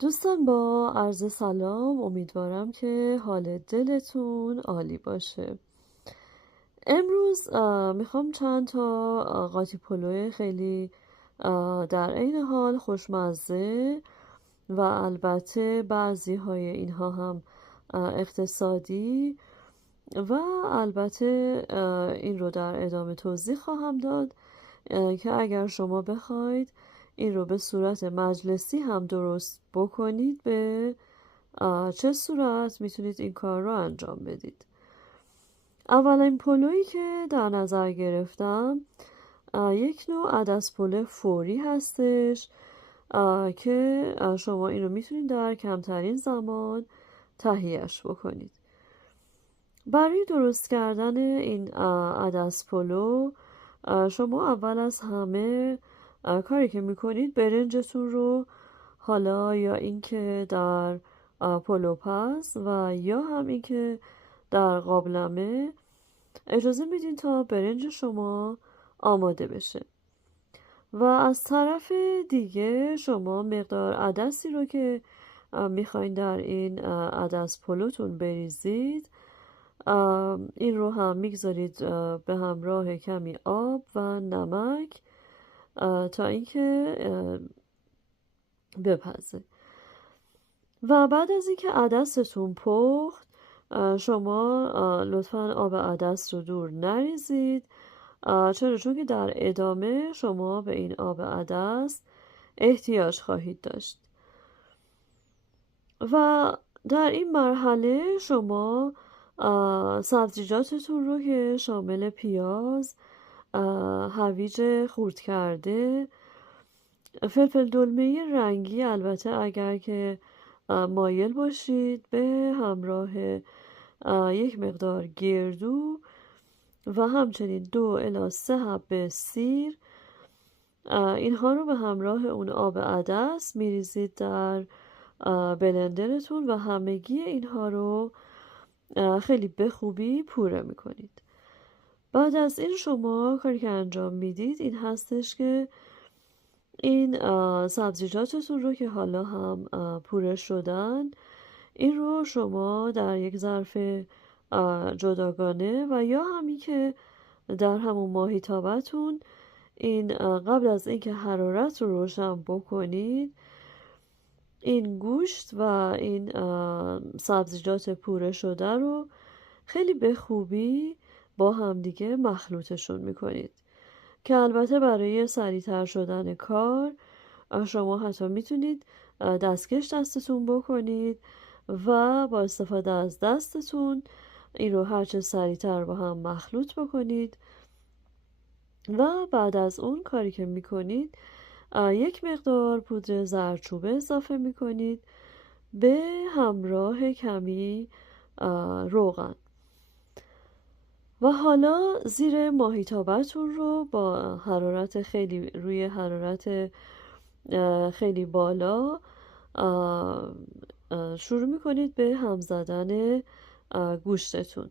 دوستان با عرض سلام، امیدوارم که حال دلتون عالی باشه. امروز میخوام چند تا قاطی پلو خیلی در عین حال خوشمزه و البته بعضی های اینها هم اقتصادی و البته این رو در ادامه توضیح خواهم داد که اگر شما بخواید این رو به صورت مجلسی هم درست بکنید به چه صورت میتونید این کار رو انجام بدید. اولین پلویی که در نظر گرفتم یک نوع عدس پلو فوری هستش که شما این رو میتونید در کمترین زمان تهیهش بکنید. برای درست کردن این عدس پلو شما اول از همه کاری که میکنید برنجتون رو حالا یا اینکه در پلو پز و یا هم اینکه در قابلمه اجازه میدین تا برنج شما آماده بشه و از طرف دیگه شما مقدار عدسی رو که میخواین در این عدس پلوتون بریزید این رو هم میگذارید به همراه کمی آب و نمک تا اینکه بپزه و بعد از اینکه عدستون پخت شما لطفا آب عدس رو دور نریزید، چرا؟ چون که در ادامه شما به این آب عدس احتیاج خواهید داشت و در این مرحله شما سبزیجاتتون رو که شامل پیاز، هویج خورد کرده، فلفل دلمه رنگی، البته اگر که مایل باشید به همراه یک مقدار گردو و همچنین 2 الی 3 حبه سیر، اینها رو به همراه اون آب عدس میریزید در بلندرتون و همگی اینها رو خیلی به خوبی پوره میکنید. بعد از این شما کاری که انجام میدید این هستش که این سبزیجاتتون رو که حالا هم پوره شدن این رو شما در یک ظرف جداگانه و یا همی که در همون ماهیتابتون این قبل از اینکه حرارت رو روشن بکنید این گوشت و این سبزیجات پوره شده رو خیلی به خوبی با همدیگه مخلوطشون میکنید که البته برای سریعتر شدن کار شما حتی میتونید دستکش دستتون بکنید و با استفاده از دستتون این رو هرچه سریعتر با هم مخلوط بکنید و بعد از اون کاری که میکنید یک مقدار پودر زردچوبه اضافه میکنید به همراه کمی روغن و حالا زیر ماهیتابتون رو با حرارت خیلی روی حرارت خیلی بالا شروع میکنید به هم زدن گوشتتون.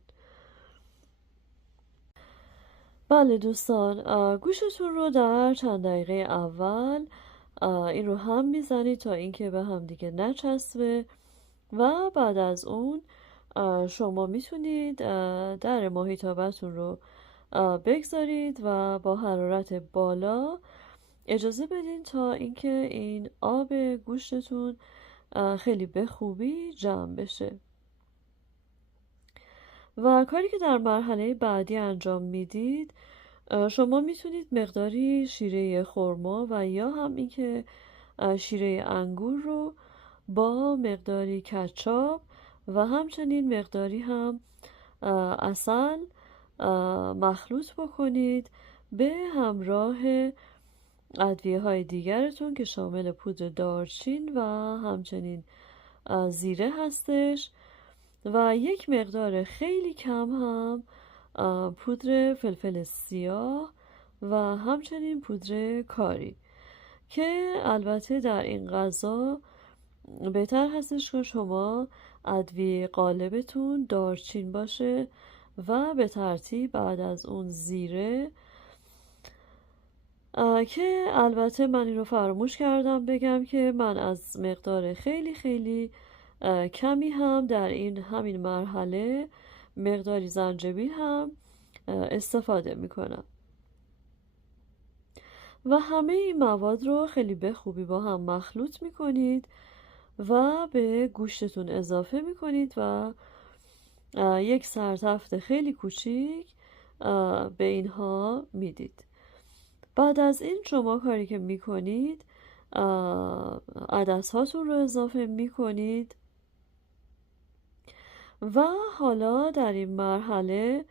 بله دوستان، گوشتون رو در چند دقیقه اول این رو هم میزنید تا اینکه به هم دیگه نچسبه و بعد از اون شما میتونید در ماهیتابتون رو بگذارید و با حرارت بالا اجازه بدین تا اینکه این آب گوشتتون خیلی به خوبی جمع بشه و کاری که در مرحله بعدی انجام میدید شما میتونید مقداری شیره خرما و یا هم اینکه شیره انگور رو با مقداری کچاپ و همچنین مقداری هم عسل مخلوط بکنید به همراه ادویه های دیگرتون که شامل پودر دارچین و همچنین زیره هستش و یک مقدار خیلی کم هم پودر فلفل سیاه و همچنین پودر کاری که البته در این غذا بهتر هستش که شما ادویه غالبتون دارچین باشه و به ترتیب بعد از اون زیره که البته من این رو فراموش کردم بگم که من از مقدار خیلی خیلی کمی هم در این همین مرحله مقداری زنجبیل هم استفاده میکنم و همه این مواد رو خیلی به خوبی با هم مخلوط میکنید و به گوشتتون اضافه میکنید و یک سرتفت خیلی کوچیک به اینها میدید. بعد از این شما کاری که میکنید عدس هاتون رو اضافه میکنید و حالا در این مرحله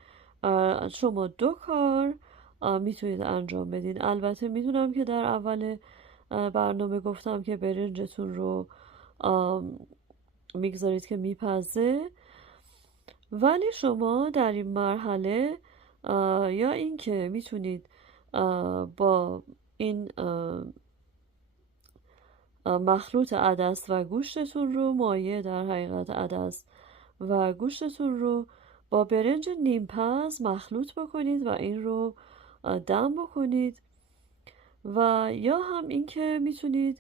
شما 2 کار میتونید انجام بدین. البته میدونم که در اول برنامه گفتم که برنجتون رو میگذارید که میپزه، ولی شما در این مرحله یا این که میتونید با این مخلوط عدس و گوشتتون رو مایه در حقیقت عدس و گوشتتون رو با برنج نیمپز مخلوط بکنید و این رو دم بکنید و یا هم این که میتونید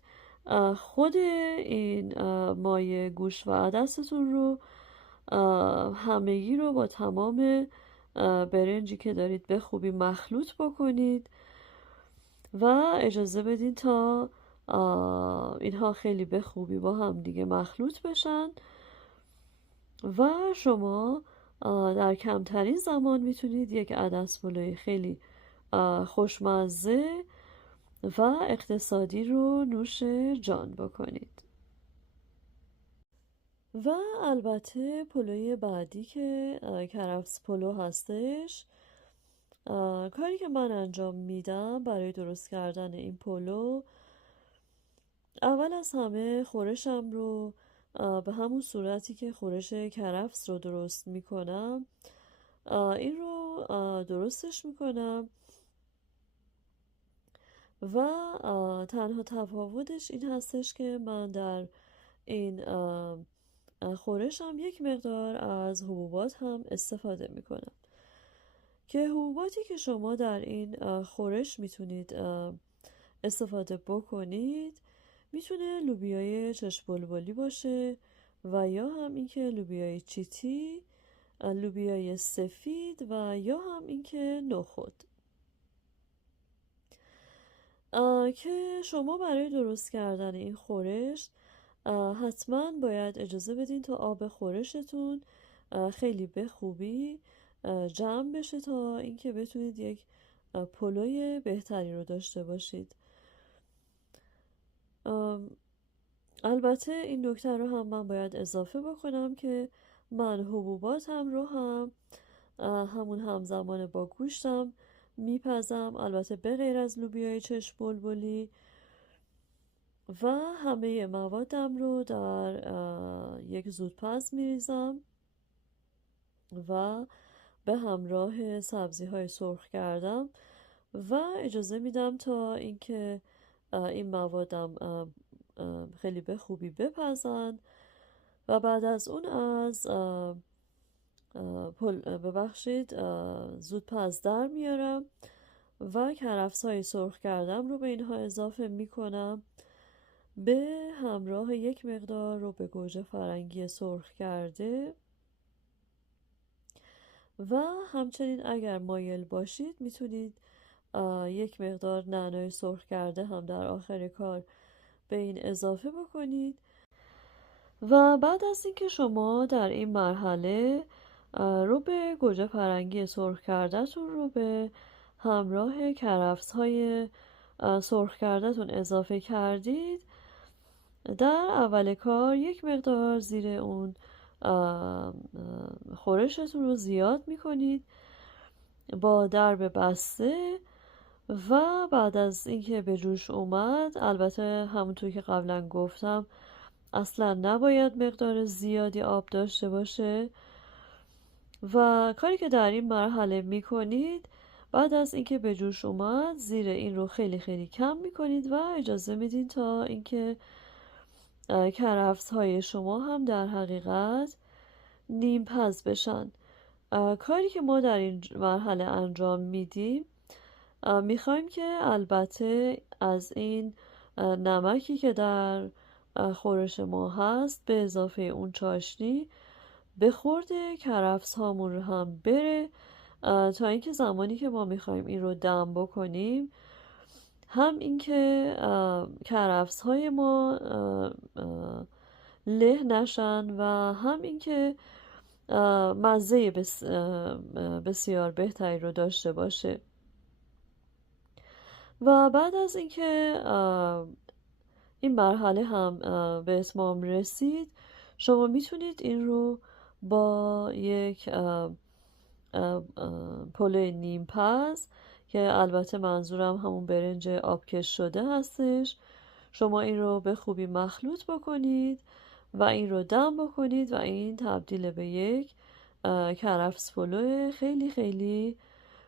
خود این مایه گوشت و عدستون رو همگی رو با تمام برنجی که دارید به خوبی مخلوط بکنید و اجازه بدین تا اینها خیلی به خوبی با هم دیگه مخلوط بشن و شما در کمترین زمان میتونید یک عدس پلوی خیلی خوشمزه و اقتصادی رو نوش جان بکنید. و البته پلوی بعدی که کرفس پلو هستش، کاری که من انجام میدم برای درست کردن این پلو، اول از همه خورشم رو به همون صورتی که خورش کرفس رو درست میکنم این رو درستش میکنم و تنها تفاوتش این هستش که من در این خورشم یک مقدار از حبوبات هم استفاده میکنم که حبوباتی که شما در این خورش میتونید استفاده بکنید میتونه لوبیای چشم بلبلی باشه و یا هم اینکه لوبیای چیتی، لوبیای سفید و یا هم اینکه نخود، که شما برای درست کردن این خورش حتما باید اجازه بدین تا آب خورشتون خیلی به خوبی جمع بشه تا اینکه بتونید یک پلوی بهتری رو داشته باشید. البته این نکته رو هم من باید اضافه بکنم که من حبوباتم رو هم همون همزمان با گوشتم میپزم، البته به غیر از لوبیای چشم بلبلی، و همه موادم رو در یک زودپز میریزم و به همراه سبزی های سرخ کردم و اجازه میدم تا اینکه این موادم خیلی به خوبی بپزن و بعد از اون از زودپز در میارم و کرفس های سرخ کردم رو به اینها اضافه میکنم به همراه یک مقدار رو به گوجه فرنگی سرخ کرده و همچنین اگر مایل باشید میتونید یک مقدار نعنای سرخ کرده هم در آخر کار به این اضافه بکنید و بعد از اینکه شما در این مرحله رو به گوجه فرنگی سرخ کرده‌تون رو به همراه کرفس های سرخ کرده‌تون اضافه کردید، در اول کار یک مقدار زیر اون خورشتون رو زیاد میکنید با درب بسته و بعد از اینکه به جوش اومد، البته همونطور که قبلا گفتم اصلا نباید مقدار زیادی آب داشته باشه و کاری که در این مرحله میکنید بعد از اینکه به جوش اومد زیر این رو خیلی خیلی کم میکنید و اجازه میدین تا اینکه کرفس های شما هم در حقیقت نیم پز بشن. کاری که ما در این مرحله انجام میدیم میخوایم که البته از این نمکی که در خورش ما هست به اضافه اون چاشنی به خورد کرفس هامون رو هم بره، تا اینکه زمانی که ما میخوایم این رو دم بکنیم هم اینکه کرفس های ما له نشن و هم اینکه مزه بسیار بهتری رو داشته باشه. و بعد از اینکه این مرحله هم به اتمام رسید، شما میتونید این رو با یک پلو نیم پز، که البته منظورم همون برنج آبکش شده هستش، شما این رو به خوبی مخلوط بکنید و این رو دم بکنید و این تبدیل به یک کرفس پلو خیلی خیلی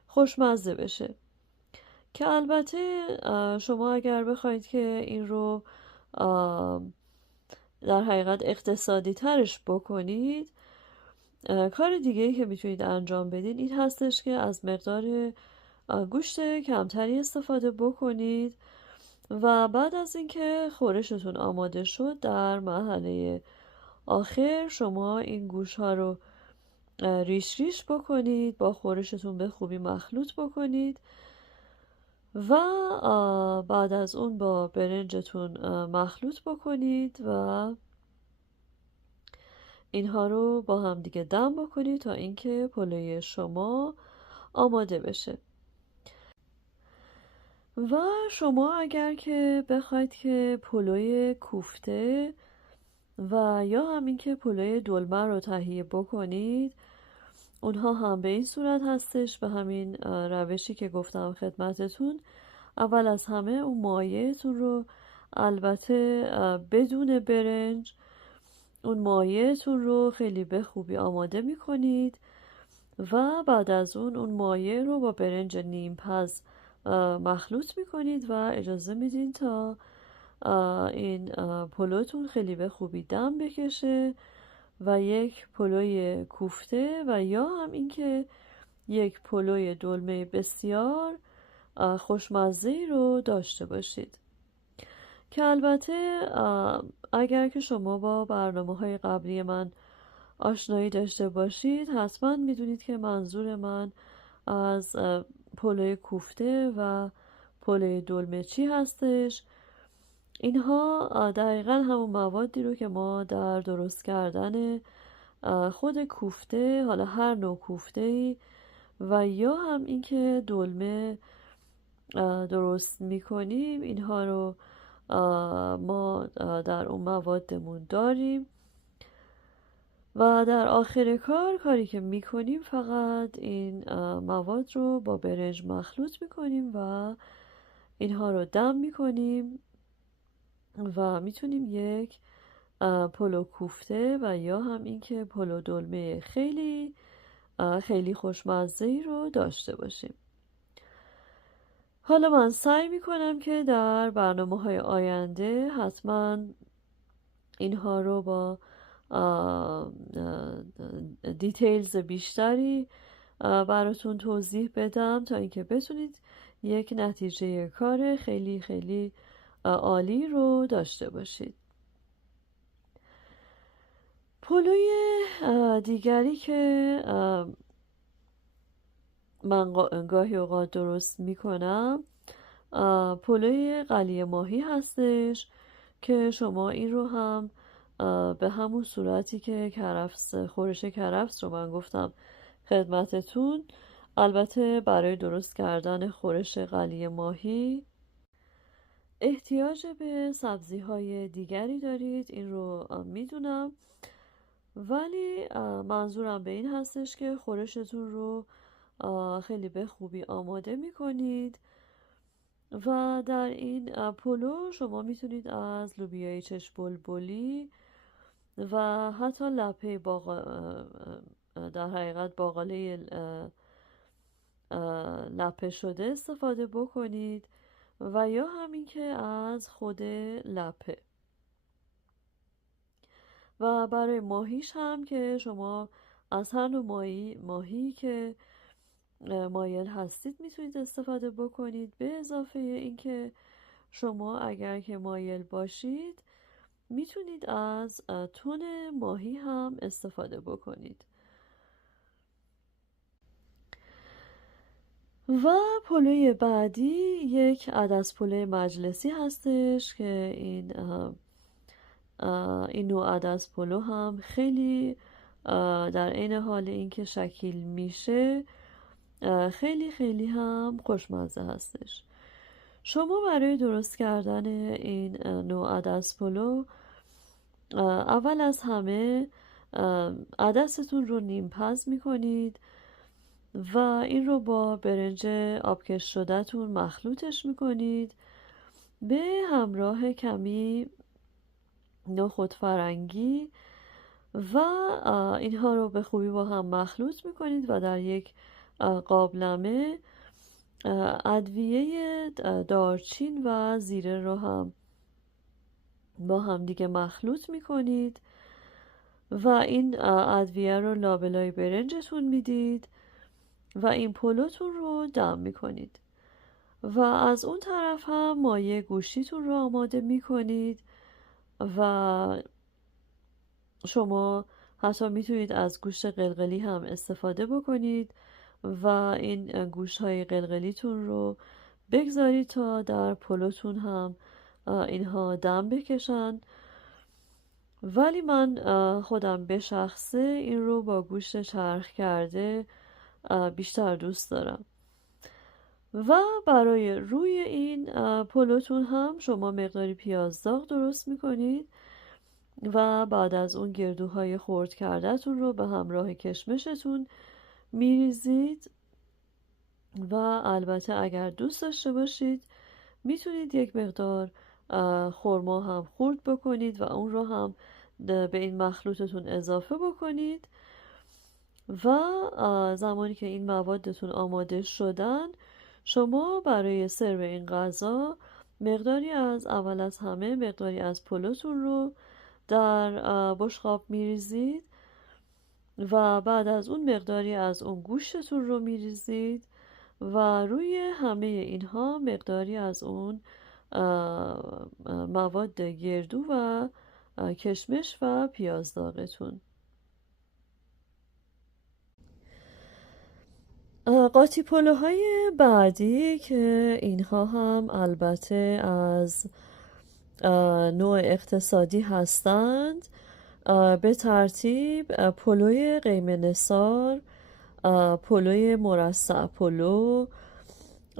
خوشمزه بشه. که البته شما اگر بخواید که این رو در حقیقت اقتصادی ترش بکنید، کار دیگه‌ای که میتونید انجام بدین این هستش که از مقدار گوشت کمتری استفاده بکنید و بعد از اینکه خورشتون آماده شد در مرحله آخر شما این گوشت ها رو ریش ریش بکنید، با خورشتون به خوبی مخلوط بکنید و بعد از اون با برنجتون مخلوط بکنید و اینها رو با هم دیگه دم بکنید تا اینکه پلوی شما آماده بشه. و شما اگر که بخواید که پلوی کوفته و یا همین که پلوی دلمه رو تهیه بکنید، اونها هم به این صورت هستش، به همین روشی که گفتم خدمتتون. اول از همه اون مایعتون رو البته بدون برنج اون مایعتون رو خیلی به خوبی آماده می کنید و بعد از اون مایع رو با برنج نیم پز مخلوط می کنید و اجازه میدین تا این پلوتون خیلی به خوبی دم بکشه و یک پلوی کوفته و یا هم اینکه یک پلوی دلمه بسیار خوشمزه‌ای رو داشته باشید. که البته اگر که شما با برنامه‌های قبلی من آشنایی داشته باشید، حتما میدونید که منظور من از پلوی کوفته و پلوی دلمه چی هستش. اینها دقیقا همون موادی رو که ما در درست کردن خود کوفته، حالا هر نوع کوفته‌ای و یا هم اینکه دلمه درست میکنیم، اینها رو ما در اون موادمون داریم و در آخر کاری که میکنیم فقط این مواد رو با برنج مخلوط میکنیم و اینها رو دم میکنیم و میتونیم یک پلو کوفته و یا هم اینکه پلو دلمه خیلی خیلی خوشمزه‌ای رو داشته باشیم. حالا من سعی میکنم که در برنامه‌های آینده حتما اینها رو با دیتیلز بیشتری براتون توضیح بدم تا اینکه بتونید یک نتیجه کار خیلی خیلی عالی رو داشته باشید. پلوی دیگری که من گاهی اوقات درست میکنم پلوی قلی ماهی هستش که شما این رو هم به همون صورتی که خورش کرفس رو من گفتم خدمتتون، البته برای درست کردن خورش قلی ماهی احتیاج به سبزی های دیگری دارید، این رو میدونم، ولی منظورم به این هستش که خورشتون رو خیلی به خوبی آماده میکنید و در این پلو شما میتونید از لوبیای چشم بلبلی و حتی لپه در حقیقت باقاله لپه شده استفاده بکنید و یا همین که از خود لپه. و برای ماهیش هم که شما از هر نوع ماهی که مایل هستید میتونید استفاده بکنید. به اضافه اینکه شما اگر که مایل باشید میتونید از تن ماهی هم استفاده بکنید. و پلوی بعدی یک عدس پلو مجلسی هستش که این نوع عدس پلو هم خیلی در عین حال اینکه شکیل میشه خیلی خیلی هم خوشمزه هستش. شما برای درست کردن این نوع عدس پلو اول از همه عدستون رو نیم پز میکنید و این رو با برنج آبکش شده‌تون مخلوطش میکنید به همراه کمی نخود فرنگی و اینها رو به خوبی با هم مخلوط میکنید و در یک قابلمه ادویه دارچین و زیره رو هم با هم دیگه مخلوط میکنید و این ادویه رو لابلای برنجتون میدید و این پلوتون رو دم میکنید و از اون طرف هم مایه گوشتیتون رو آماده میکنید و شما حتی میتونید از گوشت قلقلی هم استفاده بکنید و این گوشت های قلقلیتون رو بگذارید تا در پلوتون هم اینها دم بکشن. ولی من خودم به شخصه این رو با گوشت چرخ کرده بیشتر دوست دارم. و برای روی این پلوتون هم شما مقداری پیاز داغ درست میکنید و بعد از اون گردوهای خرد کردهتون رو به همراه کشمشتون میریزید و البته اگر دوست داشته باشید میتونید یک مقدار خرما هم خورد بکنید و اون رو هم به این مخلوطتون اضافه بکنید و زمانی که این موادتون آماده شدن شما برای سرو این غذا اول از همه مقداری از پلوتون رو در بشقاب میریزید و بعد از اون مقداری از اون گوشتتون رو میریزید و روی همه اینها مقداری از اون مواد گردو و کشمش و پیاز داغتون. قاطی پلوهای بعدی که اینها هم البته از نوع اقتصادی هستند به ترتیب پلوی قیمه نثار، پلوی مرصع پلو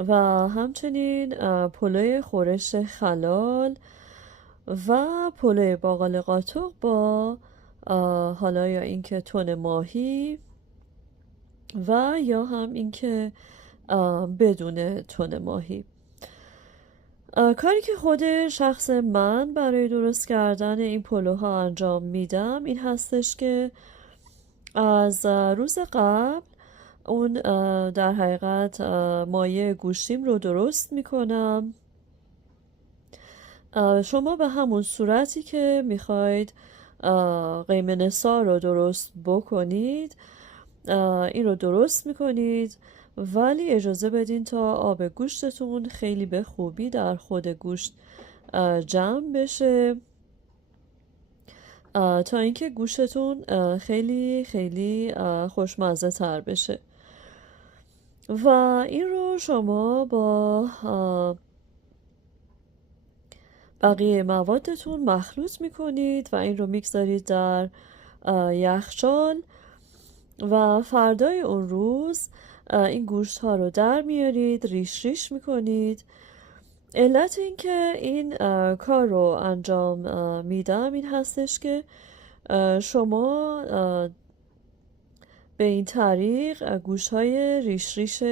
و همچنین پلوی خورش خلال و پلوی باقالی قاتق با حالا یا اینکه تن ماهی و یا هم اینکه بدون تن ماهی. کاری که خود شخص من برای درست کردن این پلوها انجام میدم این هستش که از روز قبل اون در حقیقت مایه گوشتیم رو درست میکنم. شما به همون صورتی که میخواید قیمه نثار رو درست بکنید این رو درست میکنید، ولی اجازه بدین تا آب گوشتتون خیلی به خوبی در خود گوشت جمع بشه تا اینکه گوشتون خیلی خیلی خوشمزه تر بشه و این رو شما با بقیه موادتون مخلوط میکنید و این رو میگذارید در یخچال و فردای اون روز این گوشت ها رو در میارید، ریش ریش میکنید. علت این که این کار رو انجام میدم این هستش که شما به این طریق گوشت های ریش ریش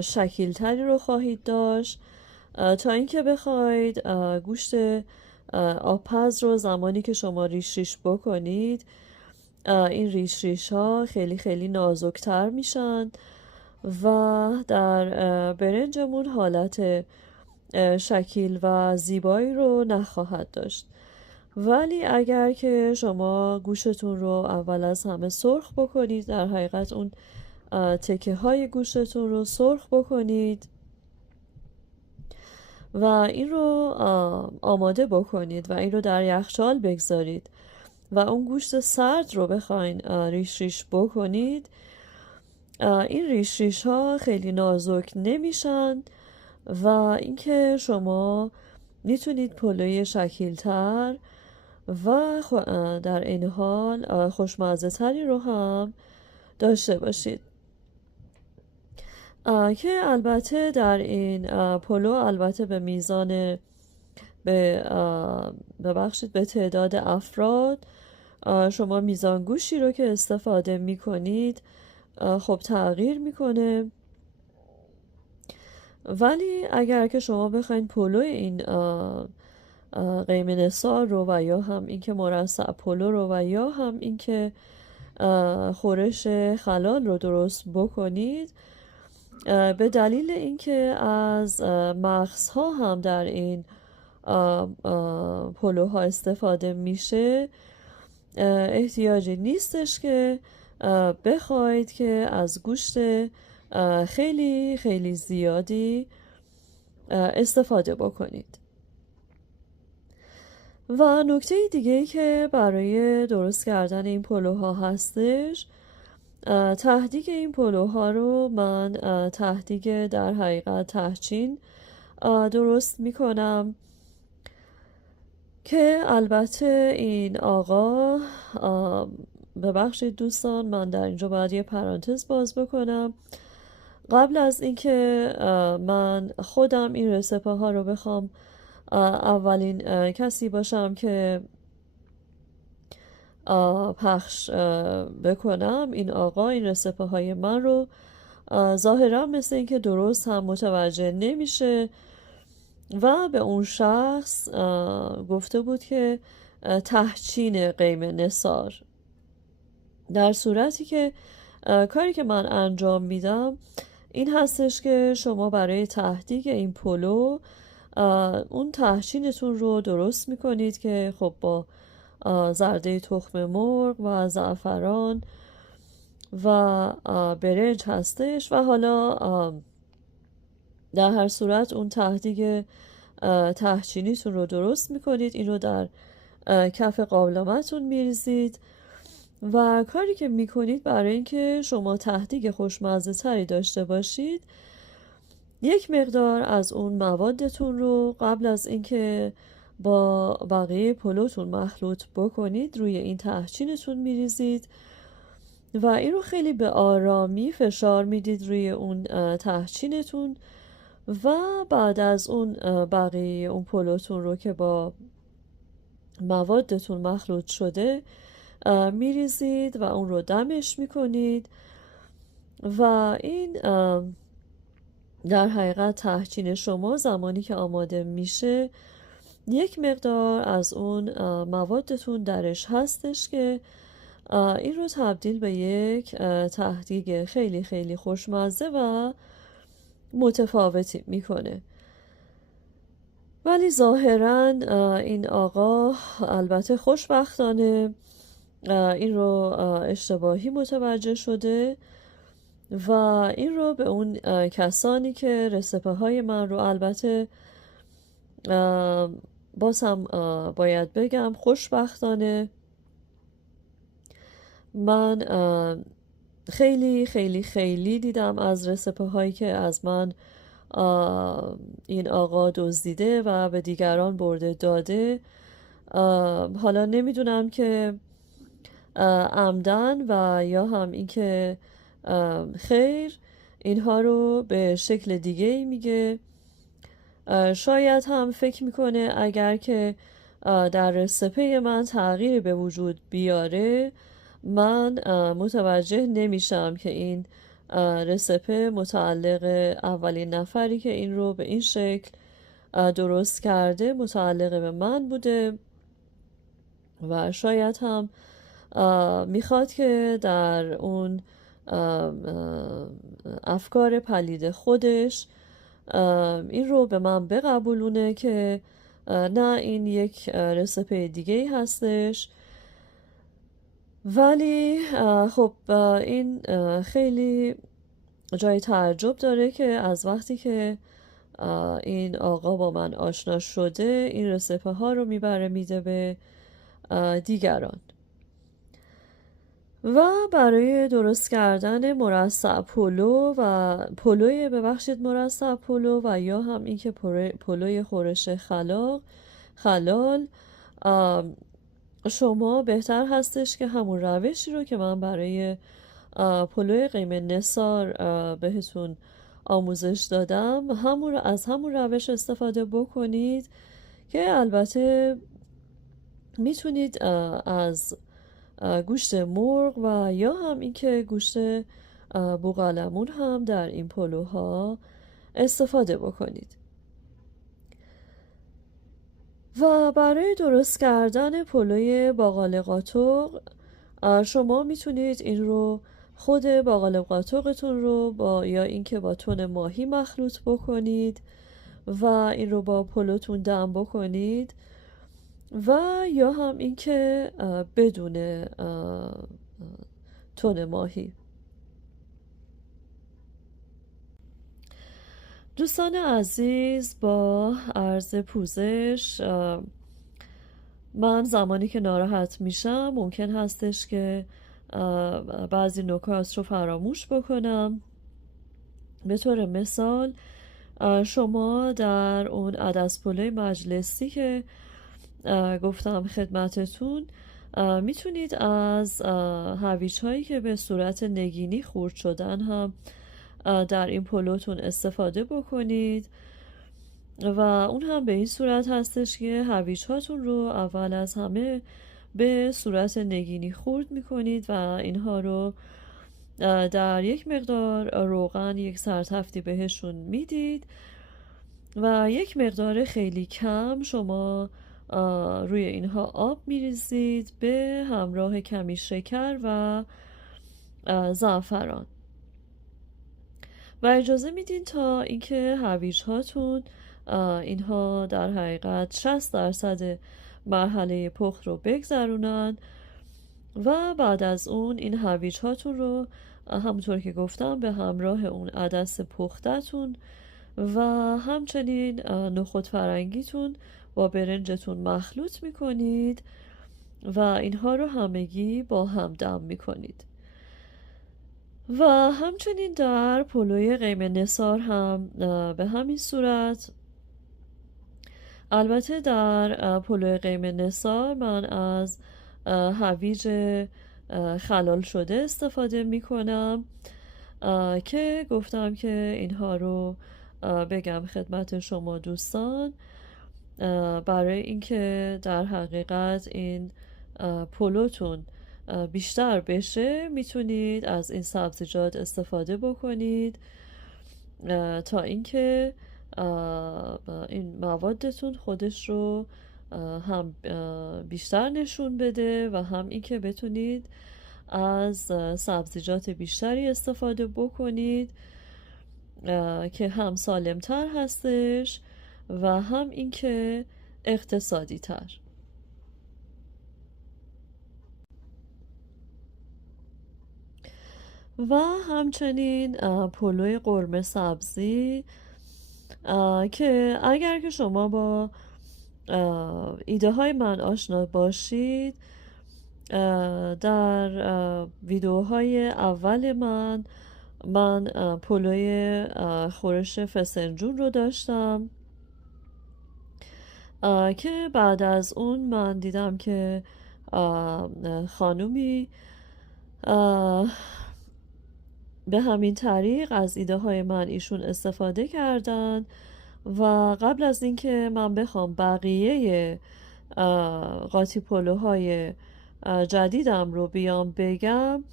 شکیل تری رو خواهید داشت تا اینکه بخواید گوشت آبپز رو زمانی که شما ریش ریش بکنید این ریش ریش ها خیلی خیلی نازکتر میشن و در برنجمون حالت شکیل و زیبایی رو نخواهد داشت. ولی اگر که شما گوشتون رو اول از همه سرخ بکنید در حقیقت اون تکه های گوشتون رو سرخ بکنید و این رو آماده بکنید و این رو در یخچال بگذارید و اون گوشت سرد رو بخواین ریش ریش بکنید، این ریش ریش ها خیلی نازک نمیشن و اینکه شما میتونید پلوی شکیلتر و در این حال خوشمزه تری رو هم داشته باشید که البته در این پلو البته به میزان ببخشید به تعداد افراد شما میزان گوشی رو که استفاده میکنید خب تغییر میکنه، ولی اگر که شما بخواید پلو این قیمه نثار رو و یا هم اینکه مرصع پلو رو و یا هم اینکه خورش خلال رو درست بکنید، به دلیل اینکه از مغزها هم در این پلوها استفاده میشه، احتیاجی نیستش که بخواید که از گوشت خیلی خیلی زیادی استفاده بکنید. و نکته دیگه که برای درست کردن این پلوها هستش، تهدیگ این پلوها رو من تهدیگ در حقیقت تهچین درست میکنم که البته این آقا ببخشید دوستان، من در اینجا باید یه پرانتز باز بکنم. قبل از اینکه من خودم این رسپه ها رو بخوام اولین کسی باشم که پخش بکنم، این آقا این رسپه های من رو ظاهرا مثل اینکه درست هم متوجه نمیشه و به اون شخص گفته بود که تهچین قیمه نثار، در صورتی که کاری که من انجام میدم این هستش که شما برای تهدیگ این پلو اون تهچینتون رو درست میکنید که خب با زرده تخم مرغ و زعفران و برنج هستش و حالا در هر صورت اون تهدیگ تهچینیتون رو درست میکنید، این رو در کف قابلمه‌تون میریزید و کاری که میکنید برای اینکه شما تهدیگ خوشمزه تری داشته باشید، یک مقدار از اون موادتون رو قبل از اینکه با بقیه پلوتون مخلوط بکنید روی این تهچینتون میریزید و این رو خیلی به آرامی فشار میدید روی اون تهچینتون و بعد از اون بقیه اون پلوتون رو که با موادتون مخلوط شده میریزید و اون رو دمش میکنید و این در حقیقت تهچین شما زمانی که آماده میشه یک مقدار از اون موادتون درش هستش که این رو تبدیل به یک تهدیگ خیلی خیلی خوشمزه و متفاوتی میکنه. ولی ظاهرا این آقا البته خوشبختانه این رو اشتباهی متوجه شده و این رو به اون کسانی که رسپه های من رو البته باز هم باید بگم خوشبختانه من خیلی خیلی خیلی دیدم از رسپه هایی که از من این آقا دزدیده و به دیگران برده داده. حالا نمیدونم که عمدن و یا هم اینکه خیر اینها رو به شکل دیگه ای میگه، شاید هم فکر میکنه اگر که در رسپه من تغییر به وجود بیاره من متوجه نمیشم که این رسپه متعلق اولین نفری که این رو به این شکل درست کرده متعلق به من بوده و شاید هم میخواد که در اون افکار پلید خودش این رو به من بقبولونه که نه این یک رسپه دیگه ای هستش ولی خب این خیلی جای تعجب داره که از وقتی که این آقا با من آشنا شده این رسپه ها رو میبره میده به دیگران. و برای درست کردن مرصع پلو و مرصع پلو و یا هم این که پلوی خورش خلال شما بهتر هستش که همون روشی رو که من برای پلوی قیم نثار بهتون آموزش دادم از همون روش استفاده بکنید که البته میتونید از گوشت مرغ و یا هم اینکه گوشت بوقلمون هم در این پلوها استفاده بکنید. و برای درست کردن پلوی باقاله قاتق شما میتونید این رو خود باقاله قاتقتون رو یا اینکه با تن ماهی مخلوط بکنید و این رو با پلوتون دم بکنید و یا هم اینکه بدون تن ماهی. دوستان عزیز، با عرض پوزش، من زمانی که ناراحت میشم ممکن هستش که بعضی نکات رو فراموش بکنم. به طور مثال شما در اون عدس پلوی مجلسی که گفتم خدمتتون میتونید از هویج هایی که به صورت نگینی خورد شدن هم در این پلوتون استفاده بکنید و اون هم به این صورت هستش که هویج هاتون رو اول از همه به صورت نگینی خورد میکنید و اینها رو در یک مقدار روغن یک سرتفتی بهشون میدید و یک مقدار خیلی کم شما روی اینها آب میریزید به همراه کمی شکر و زعفران و اجازه میدین تا اینکه هویج هاتون اینها در حقیقت 60% مرحله پخت رو بگذرونن و بعد از اون این هویج هاتون رو همونطور که گفتم به همراه اون عدس پختتون و همچنین نخود فرنگیتون با برنجتون مخلوط میکنید و اینها رو همگی با هم دم میکنید. و همچنین در پلوی قیم نثار هم به همین صورت. البته در پلوی قیم نثار من از هویج خلال شده استفاده می کنم که گفتم که اینها رو بگم خدمت شما دوستان برای اینکه در حقیقت این پلوتون بیشتر بشه میتونید از این سبزیجات استفاده بکنید تا اینکه این موادتون خودش رو هم بیشتر نشون بده و هم اینکه بتونید از سبزیجات بیشتری استفاده بکنید که هم سالمتر هستش و هم اینکه اقتصادی تر. و همچنین پلوی قرمه سبزی که اگر که شما با ایده های من آشنا باشید در ویدیوهای اول من پلوی خورش فسنجون رو داشتم که بعد از اون من دیدم که خانومی به همین طریق از ایده های من ایشون استفاده کردن و قبل از اینکه من بخوام بقیه قاطی پلوهای جدیدم رو بیام بگم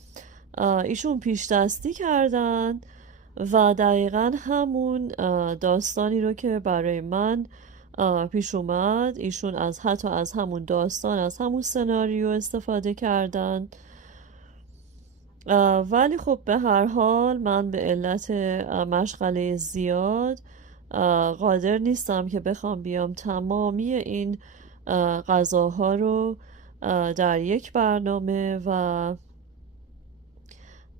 ایشون پیش دستی کردن و دقیقا همون داستانی رو که برای من پیش اومد ایشون حتی از همون داستان از همون سناریو استفاده کردن. ولی خب به هر حال من به علت مشغله زیاد قادر نیستم که بخوام بیام تمامی این غذاها رو در یک برنامه و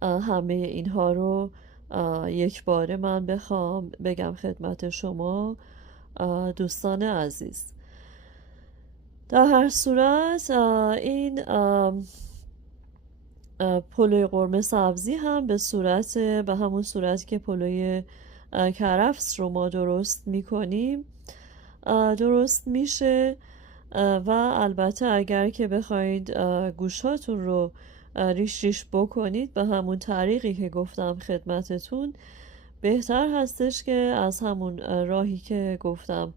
همه اینها رو یک باره من بخوام بگم خدمت شما دوستان عزیز. در هر صورت این پلوی قرمه سبزی هم به همون صورت که پلوی کرفس رو ما درست میکنیم درست میشه و البته اگر که بخواید گوشاتون رو ریش ریش بکنید به همون طریقی که گفتم خدمتتون، بهتر هستش که از همون راهی که گفتم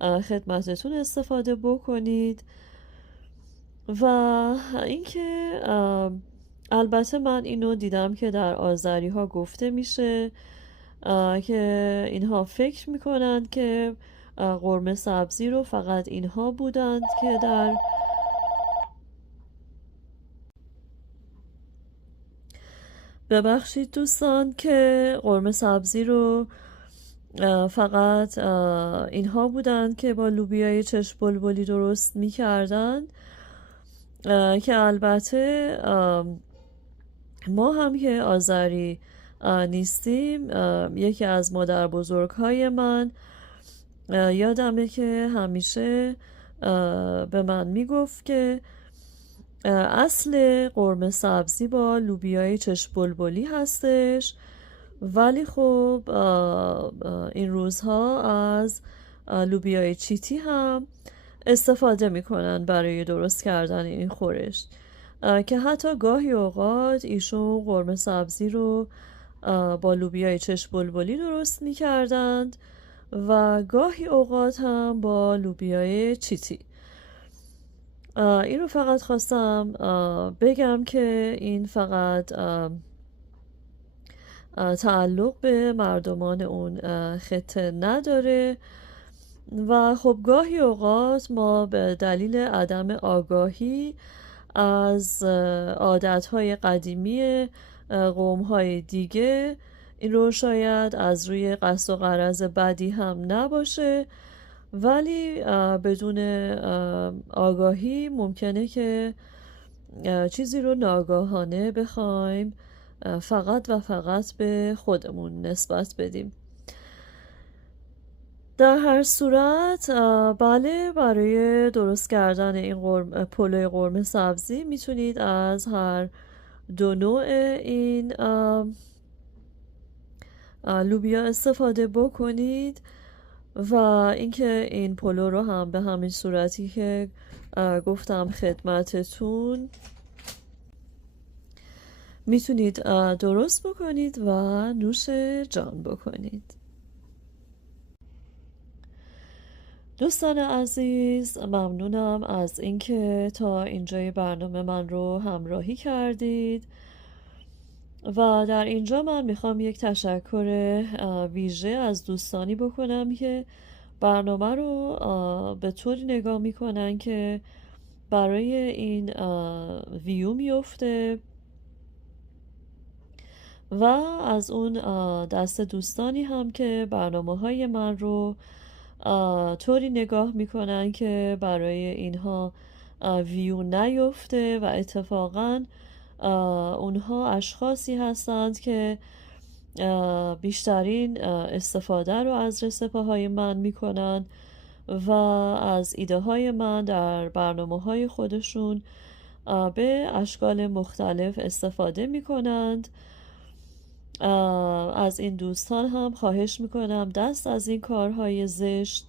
خدمتتون استفاده بکنید. و اینکه البته من اینو دیدم که در آذری ها گفته میشه که اینها فکر میکنند که قرمه سبزی رو فقط اینها بودند که ببخشید دوستان، که قرمه سبزی رو فقط اینها بودند که با لوبیای چشم بلبلی درست میکردند، که البته ما هم که آذری نیستیم، یکی از مادر بزرگ های من یادمه که همیشه به من میگفت که اصل قرمه سبزی با لوبیای چشم بلبلی هستش، ولی خب این روزها از لوبیای چیتی هم استفاده میکنن برای درست کردن این خورش، که حتی گاهی اوقات ایشون قرمه سبزی رو با لوبیای چشم بلبلی درست میکردند و گاهی اوقات هم با لوبیای چیتی. این رو فقط خواستم بگم که این فقط تعلق به مردمان اون خطه نداره و خب گاهی اوقات ما به دلیل عدم آگاهی از عادتهای قدیمی قومهای دیگه، این رو شاید از روی قصد و غرض بدی هم نباشه، ولی بدون آگاهی ممکنه که چیزی رو ناگاهانه بخوایم فقط و فقط به خودمون نسبت بدیم. در هر صورت بله، برای درست کردن این پلوی قرمه سبزی میتونید از هر دو نوع این لوبیا استفاده بکنید و اینکه این پلو رو هم به همین صورتی که گفتم خدمتتون میتونید درست بکنید و نوش جان بکنید. دوستان عزیز، ممنونم از اینکه تا اینجای برنامه من رو همراهی کردید و در اینجا من میخوام یک تشکر ویژه از دوستانی بکنم که برنامه رو به طوری نگاه میکنن که برای این ویو میفته و از اون دست دوستانی هم که برنامه های من رو طوری نگاه میکنن که برای اینها ویو نیفته و اتفاقا اونها اشخاصی هستند که بیشترین استفاده رو از رسپه های من میکنن و از ایده های من در برنامه های خودشون به اشکال مختلف استفاده میکنند. از این دوستان هم خواهش میکنم دست از این کارهای زشت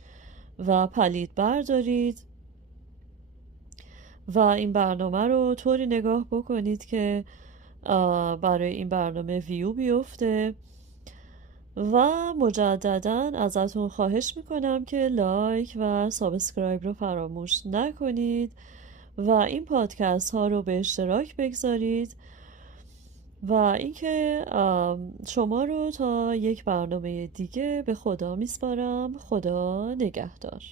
و پلید بردارید و این برنامه رو طوری نگاه بکنید که برای این برنامه ویو بیفته و مجددا ازتون خواهش میکنم که لایک و سابسکرایب رو فراموش نکنید و این پادکست ها رو به اشتراک بگذارید و اینکه شما رو تا یک برنامه دیگه به خدا میسپارم. خدا نگهدار.